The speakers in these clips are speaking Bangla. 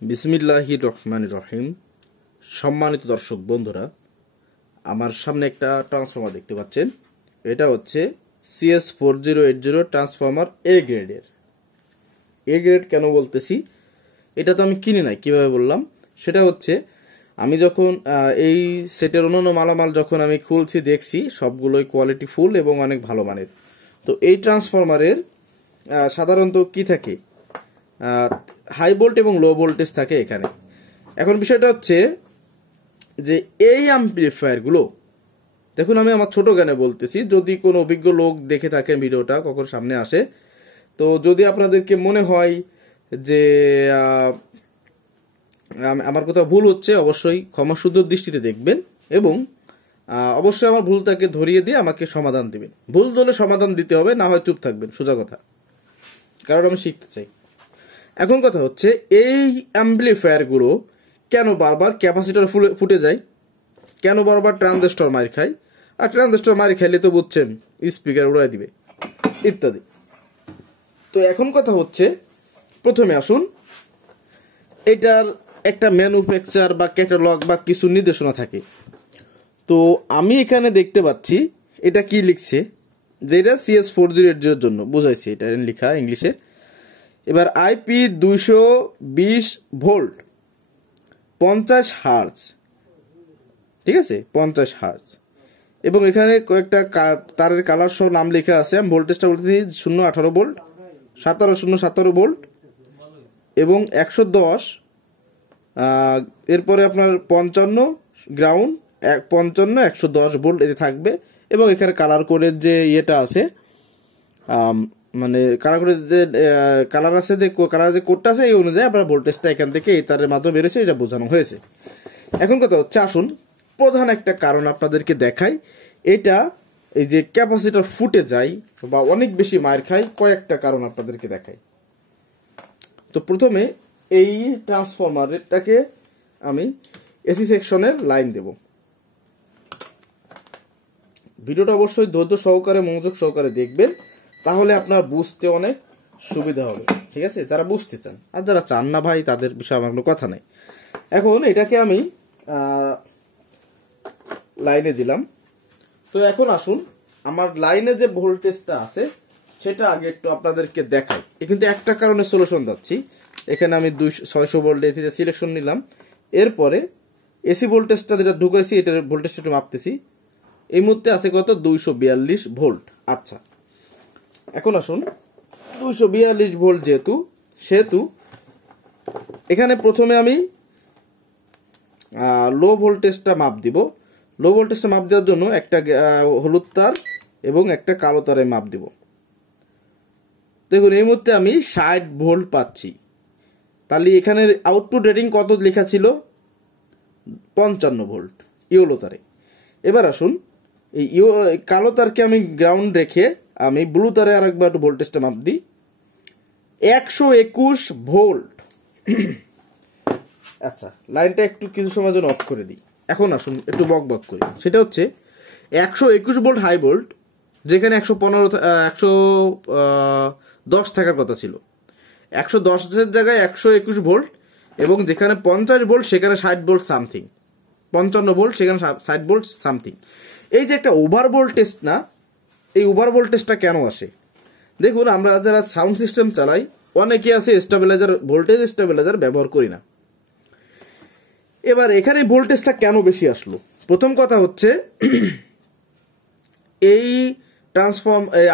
বিসমিল্লাহির রহমানির রহিম। সম্মানিত দর্শক বন্ধুরা, আমার সামনে একটা ট্রান্সফর্মার দেখতে পাচ্ছেন। এটা হচ্ছে CS4080 ট্রান্সফর্মার এ গ্রেডের। এ গ্রেড কেন বলতেছি, এটা তো আমি কিনে নাই, কিভাবে বললাম সেটা হচ্ছে আমি যখন এই সেটের অন্যান্য মালামাল যখন আমি খুলছি দেখছি সবগুলোই কোয়ালিটি ফুল এবং অনেক ভালো মানের। তো এই ট্রান্সফরমারের সাধারণত কি থাকে, হাই ভোল্ট এবং লো ভোল্টেজ থাকে এখানে। এখন বিষয়টা হচ্ছে যে এই অ্যাম্পলিফায়ারগুলো দেখুন, আমি আমার ছোট জ্ঞানে বলতেছি, যদি কোনো অভিজ্ঞ লোক দেখে থাকেন ভিডিওটা কখন সামনে আসে, তো যদি আপনাদেরকে মনে হয় যে আমার কোথাও ভুল হচ্ছে অবশ্যই ক্ষমাসুন্দর দৃষ্টিতে দেখবেন এবং অবশ্যই আমার ভুলটাকে ধরিয়ে দিয়ে আমাকে সমাধান দিবেন। ভুল ধরলে সমাধান দিতে হবে, না হয় চুপ থাকবেন, সোজা কথা, কারণ আমি শিখতে চাই। এখন কথা হচ্ছে এই অ্যাম্পলিফায়ারগুলো কেন বারবার ক্যাপাসিটর ফুটে যায়, কেন বারবার ট্রানজিস্টর মার খায়, আর ট্রানজিস্টর মার খাইলে তো বুঝছেন স্পিকার উড়াই দিবে ইত্যাদি। তো এখন কথা হচ্ছে, প্রথমে আসুন এটার একটা ম্যানুফ্যাকচার বা ক্যাটালগ বা কিছু নির্দেশনা থাকে। তো আমি এখানে দেখতে পাচ্ছি এটা কি লিখছে, যেটা CS4080 এর জন্য বোঝাইছে, এটা লেখা ইংলিশে। এবার IP 220 ভোল্ট 50 হার্জ, ঠিক আছে, 50 হার্জ। এবং এখানে কয়েকটা তারের কালার সহ নাম লেখা আছে। আমি ভোল্টেজটা বলতে 018 ভোল্ট, 17017 ভোল্ট এবং 110, এরপরে আপনার 55 গ্রাউন্ড, 55 110 ভোল্ট এতে থাকবে। এবং এখানে কালার কোডের যে ইয়েটা আছে, মানে কালার কোডের যে কালার আছে, কালার যে কোডটা আছে এই অনুযায়ী আপনার ভোল্টেজটা এখান থেকে এই তারের মাধ্যমে বেরোছে, এটা বোঝানো হয়েছে। এখন কথা হচ্ছে, আসুন প্রধান একটা কারণ আপনাদেরকে দেখাই। এটা এই যে ক্যাপাসিটর ফুটে যায় বা অনেক বেশি মার খায়, কয়েকটা কারণ আপনাদেরকে দেখাই। তো প্রথমে এই ট্রান্সফরমারটাকে আমি এসি সেকশনের লাইন দেব। ভিডিওটা অবশ্যই ধৈর্য সহকারে মনোযোগ সহকারে দেখবেন, তাহলে আপনার বুঝতে অনেক সুবিধা হবে, ঠিক আছে, যারা বুঝতে চান। আর যারা চান না ভাই, তাদের বিষয়ে আমার কোনো কথা নাই। এখন এটাকে আমি লাইনে দিলাম। তো এখন আসুন আমার লাইনে যে ভোল্টেজটা আছে সেটা আগে একটু আপনাদেরকে দেখাই। কিন্তু একটা কারণে সলিউশন যাচ্ছি, এখানে আমি 600 ভোল্ট এসিতে সিলেকশন নিলাম। এরপরে এসি ভোল্টেজটা যেটা ঢুকাইছি এটার ভোল্টেজটা একটু মাপতেছি। এই মুহূর্তে আছে কত, 242 ভোল্ট। আচ্ছা, এখন আসুন 242 ভোল্ট সেহেতু এখানে প্রথমে আমি লো ভোল্টেজটা মাপ দিব। লো ভোল্টেজটা মাপ দেওয়ার জন্য একটা হলুদ তার এবং একটা কালো তারে মাপ দিব। দেখুন এই মুহূর্তে আমি 60 ভোল্ট পাচ্ছি। তাহলে এখানে আউটপুট রেটিং কত লেখা ছিল, 55 ভোল্ট ইয়েলো তারে। এবার আসুন এই কালো তারকে আমি গ্রাউন্ড রেখে আমি ব্লু তারে আরেকবার একটু ভোল্টেজটা মাপ দিই, 121 ভোল্ট। আচ্ছা, লাইনটা একটু কিছু সময়ের জন্য অফ করে দিই। এখন আসুন একটু বক বক করি। সেটা হচ্ছে 121 ভোল্ট হাই ভোল্ট, যেখানে 110 থাকার কথা ছিল, 110-এর জায়গায় 121 ভোল্ট, এবং যেখানে 50 ভোল্ট সেখানে 60 ভোল্ট সামথিং, 55 ভোল্ট সেখানে 60 ভোল্ট সামথিং। এই যে একটা ওভার ভোল্টেজ না, এই ওভার ভোল্টেজটা কেন আসে? দেখুন, আমরা যারা সাউন্ড সিস্টেম চালাই অনেকে আছে স্টেবিলাইজার, ভোল্টেজ স্টেবিলাইজার ব্যবহার করি না। এবার এখানে ভোল্টেজটা কেন বেশি আসলো? প্রথম কথা হচ্ছে এই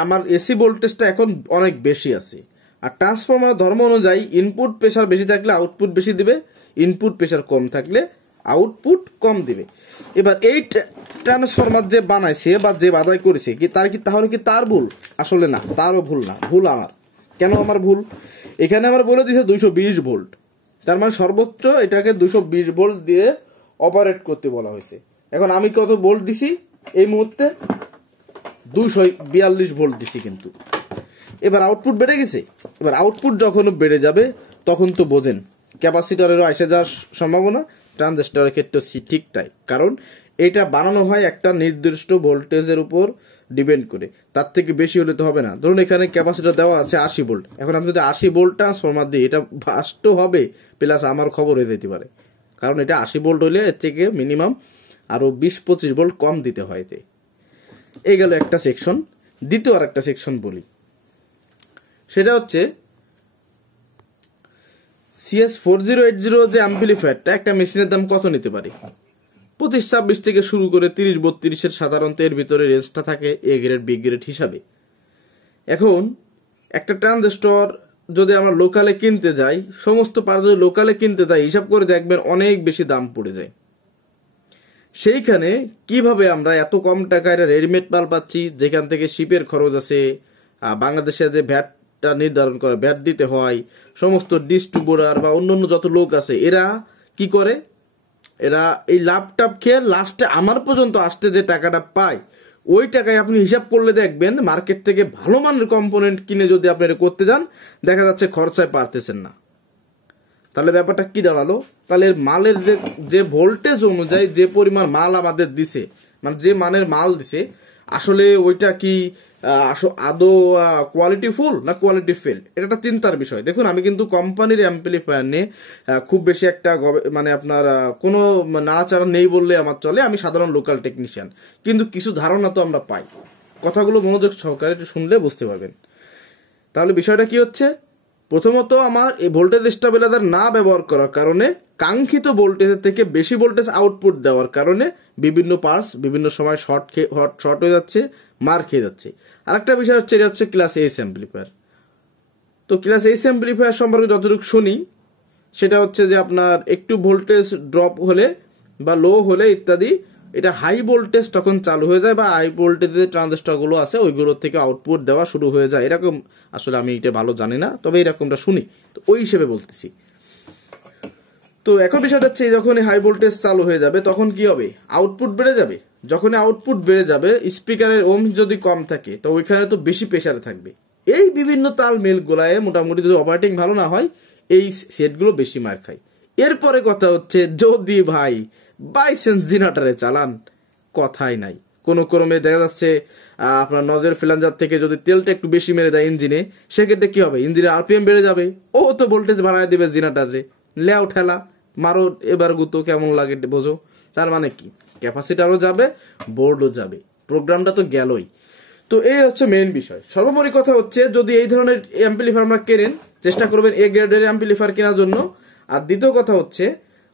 আমার এসি ভোল্টেজটা এখন অনেক বেশি আছে, আর ট্রান্সফর্মার ধর্ম অনুযায়ী ইনপুট প্রেসার বেশি থাকলে আউটপুট বেশি দিবে, ইনপুট প্রেসার কম থাকলে আউটপুট কম দিবে। এবার এই ট্রান্সফর্মার যে বানাইছে বা যে বাধাই করেছে তাহলে কি তার ভুল? আসলে না, তারও ভুল না, ভুল আমার। কেন আমার ভুল? এখানে আমার বলে দিয়েছে 220 ভোল্ট, তার মানে সর্বোচ্চ এটাকে 220 ভোল্ট দিয়ে অপারেট করতে বলা হয়েছে। এখন আমি কত ভোল্ট দিছি এই মুহূর্তে, 242 ভোল্ট দিছি কিন্তু। এবার আউটপুট বেড়ে গেছে। এবার আউটপুট যখন বেড়ে যাবে তখন তো বোঝেন ক্যাপাসিটরেরও এসে যাওয়ার সম্ভাবনা, ট্রানজিস্টরের ক্ষেত্রে ঠিক তাই। কারণ এটা বানানো হয় একটা নির্দিষ্ট ভোল্টেজের উপর ডিপেন্ড করে, তার থেকে বেশি হলে তো হবে না। ধরুন এখানে ক্যাপাসিটর দেওয়া আছে 80 ভোল্ট, এখন আমি যদি 80 ভোল্ট ট্রান্সফরমার দিই, এটা ফাস্টও হবে প্লাস আমার খবর হয়ে যেতে পারে, কারণ এটা 80 ভোল্ট হলে এর থেকে মিনিমাম আরও 20-25 ভোল্ট কম দিতে হয় এতে। এই গেল একটা সেকশন। দ্বিতীয় আর একটা সেকশন বলি, সেটা হচ্ছে CS4080 যে অ্যাম্পলিফায়ারটা, একটা মেশিনের দাম কত নিতে পারে? 25-26 থেকে শুরু করে 30-32-এর সাধারণত এর ভিতরে রেঞ্জটা থাকে এ গ্রেড বি গ্রেড হিসাবে। এখন একটা ট্রানজিস্টর যদি আমরা লোকালে কিনতে যাই, সমস্ত পার্ট যদি লোকালে কিনতে যাই, হিসাব করে দেখবেন অনেক বেশি দাম পড়ে যায়। সেইখানে কিভাবে আমরা এত কম টাকায় রেডিমেড মাল পাচ্ছি, যেখান থেকে শিপের খরচ আছে, বাংলাদেশে যে ভ্যাটটা নির্ধারণ করে ভ্যাট দিতে হয়, সমস্ত ডিস্ট্রিবিউটর বা অন্যান্য যত লোক আছে এরা কি করে, এরা এই লাভটাপ খেয়ে লাস্টে আমার পর্যন্ত আসতে যে টাকাটা পায়, ওই টাকায় আপনি হিসাব করলে দেখবেন মার্কেট থেকে ভালো মানের কম্পোনেন্ট কিনে যদি আপনি এটা করতে যান, দেখা যাচ্ছে খরচায় পারতেছেন না। তাহলে ব্যাপারটা কি দাঁড়ালো? তাহলে মালের যে ভোল্টেজ অনুযায়ী যে পরিমাণ মাল আমাদের দিছে, মানে যে মানের মাল দিছে, আসলে ওইটা কি আদৌ কোয়ালিটি ফুল না কোয়ালিটি ফেল, এটা একটা চিন্তার বিষয়। দেখুন আমি কিন্তু কোম্পানির অ্যাম্পলিফায়ার নিয়ে খুব বেশি একটা মানে আপনার কোনো নাড়াচাড়া নেই বললে আমার চলে, আমি সাধারণ লোকাল টেকনিশিয়ান, কিন্তু কিছু ধারণা তো আমরা পাই। কথাগুলো মনোযোগ সহকারে শুনলে বুঝতে পারবেন। তাহলে বিষয়টা কি হচ্ছে, প্রথমত আমার এই ভোল্টেজ স্টেবিলাইজার না ব্যবহার করার কারণে কাঙ্ক্ষিত ভোল্টেজের থেকে বেশি ভোল্টেজ আউটপুট দেওয়ার কারণে বিভিন্ন পার্টস বিভিন্ন সময় শর্ট হয়ে যাচ্ছে, মার খেয়ে যাচ্ছে। আরেকটা বিষয় হচ্ছে, এটা হচ্ছে ক্লাস এইচ অ্যাম্পলিফায়ার। তো ক্লাস এইচ অ্যাম্পলিফায়ার সম্পর্কে যতটুকু শুনি, সেটা হচ্ছে যে আপনার একটু ভোল্টেজ ড্রপ হলে বা লো হলে ইত্যাদি, এটা হাই ভোল্টেজ তখন চালু হয়ে যায়, বা হাই ভোল্টেজের ট্রানজিস্টরগুলো আছে ওইগুলোর থেকে আউটপুট দেওয়া শুরু হয়ে যায়, এরকম। আসলে আমি এটা ভালো জানি না, তবে এরকমটা শুনি, তো ওই হিসেবে বলতেছি। তো এখন বিষয়টা হচ্ছে, যখন হাই ভোল্টেজ চালু হয়ে যাবে তখন কি হবে, আউটপুট বেড়ে যাবে। যখন আউটপুট বেড়ে যাবে, স্পিকারের ওম যদি কম থাকে তো ওইখানে তো বেশি প্রেসারে থাকবে। এই বিভিন্ন তাল মেল গোলায় মোটামুটি যদি অপারেটিং ভালো না হয়, এই সেটগুলো বেশি মার খায়। এরপরে কথা হচ্ছে, যদি ভাই বাইসেন্স জেনারেটরে চালান, কথাই নাই। কোনো ক্রমে দেখা যাচ্ছে আপনার নজেল ফ্ল্যাঞ্জার থেকে যদি তেলটা একটু বেশি মেরে দেয় ইঞ্জিনে, সেক্ষেত্রে কি হবে, ইঞ্জিনের আরপিএম বেড়ে যাবে, ও তো ভোল্টেজ বাড়ায় দেবে জেনারেটরে, লেও ঠেলা মারো এবার গুতো, কেমন লাগে বোঝো। তার মানে কি, ক্যাপাসিটারও যাবে, বোর্ডও যাবে, প্রোগ্রামটা তো গেলই। তো এই হচ্ছে মেইন বিষয়। সর্বোপরি কথা হচ্ছে, যদি এই ধরনের অ্যাম্পলিফায়ার আমরা কেনেন, চেষ্টা করবেন এ গ্রেডের অ্যাম্পলিফায়ার কেনার জন্য। আর দ্বিতীয় কথা হচ্ছে,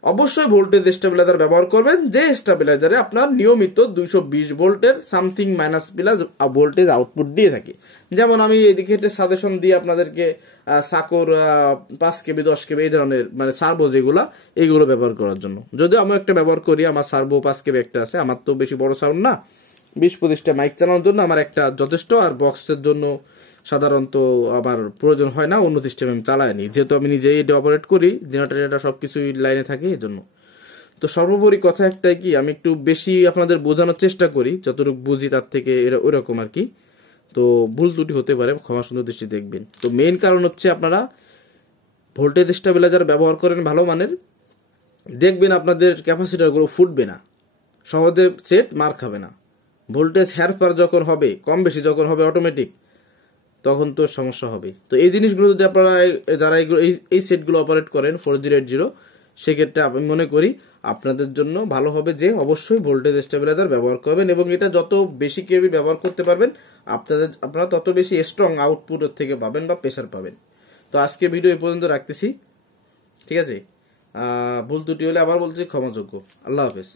অবশ্যই ভোল্টেজ স্টেবিলাইজার ব্যবহার করবেন, যে স্টেবিলাইজারে আপনার নিয়মিত 220 ভোল্টের something minus plus voltage output দিয়ে থাকে। যেমন আমি এদিকে সাজেশন দিয়ে আপনাদেরকে সাকোর 5 কেবি 10 কেবি এই ধরনের মানে সার্ভো যেগুলা, এইগুলো ব্যবহার করার জন্য। যদিও আমি একটা ব্যবহার করি, আমার সার্ভো 5 কেবি একটা আছে, আমার তো বেশি বড় সাউন্ড না, 20-25টা মাইক চালানোর জন্য আমার একটা যথেষ্ট। আর বক্সের জন্য সাধারণত আমার প্রয়োজন হয় না, অন্য সিস্টেম আমি চালাইনি, যেহেতু আমি নিজেই এটা অপারেট করি, জেনারেটর এটা সবকিছুই লাইনে থাকে এই জন্য। তো সর্বোপরি কথা একটাই কি, আমি একটু বেশি আপনাদের বোঝানোর চেষ্টা করি, যতটুকু বুঝি তার থেকে ওইরকম আর কি। তো ভুল ত্রুটি হতে পারে, ক্ষমা সুন্দর দৃষ্টি দেখবেন। তো মেইন কারণ হচ্ছে, আপনারা ভোল্টেজ স্টেবিলাইজার ব্যবহার করেন ভালো মানের, দেখবেন আপনাদের ক্যাপাসিটারগুলো ফুটবে না, সহজে সেট মার খাবে না। ভোল্টেজ হেরফের যখন হবে, কম বেশি যখন হবে অটোমেটিক, তখন তো সমস্যা হবে। তো এই জিনিসগুলো যদি আপনারা যারা এই সেটগুলো অপারেট করেন 4080, সেক্ষেত্রে আমি মনে করি আপনাদের জন্য ভালো হবে যে অবশ্যই ভোল্টেজ স্টেবিলাইজার ব্যবহার করবেন, এবং এটা যত বেশি কেবি ব্যবহার করতে পারবেন আপনারা তত বেশি স্ট্রং আউটপুট থেকে পাবেন বা প্রেসার পাবেন। তো আজকে ভিডিও এই পর্যন্ত রাখতেছি, ঠিক আছে। ভুল ত্রুটি হলে আবার বলছি ক্ষমাযোগ্য। আল্লাহ হাফেজ।